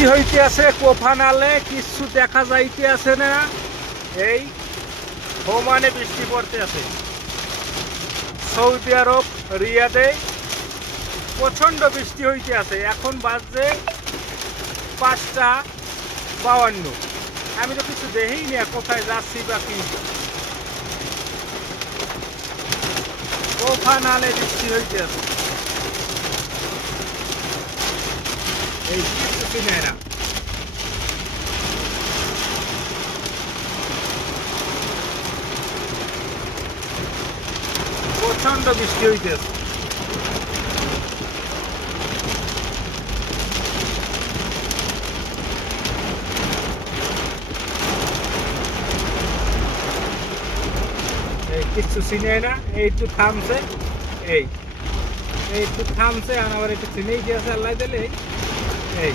বৃষ্টি হইতে আছে কোফানালে, কিছু দেখা যাইতে আছে না। এই ওমানে বৃষ্টি পড়তে আছে, সৌদি আরব রিয়াদে প্রচণ্ড বৃষ্টি হইতে আছে। এখন বাজে 5:52। আমি তো কিছু দেখেই না কোথায় যাচ্ছি বা কি। কোফানালে বৃষ্টি হইতে আছে, এই কিছু চিনে না। প্রচণ্ড বৃষ্টি হইতে আছে। কিচ্ছু চিনে না, এইটু থামছে, এইটু থামছে, আর আবার একটু চিনেই গিয়েছে আল্লাহ দিলে। এই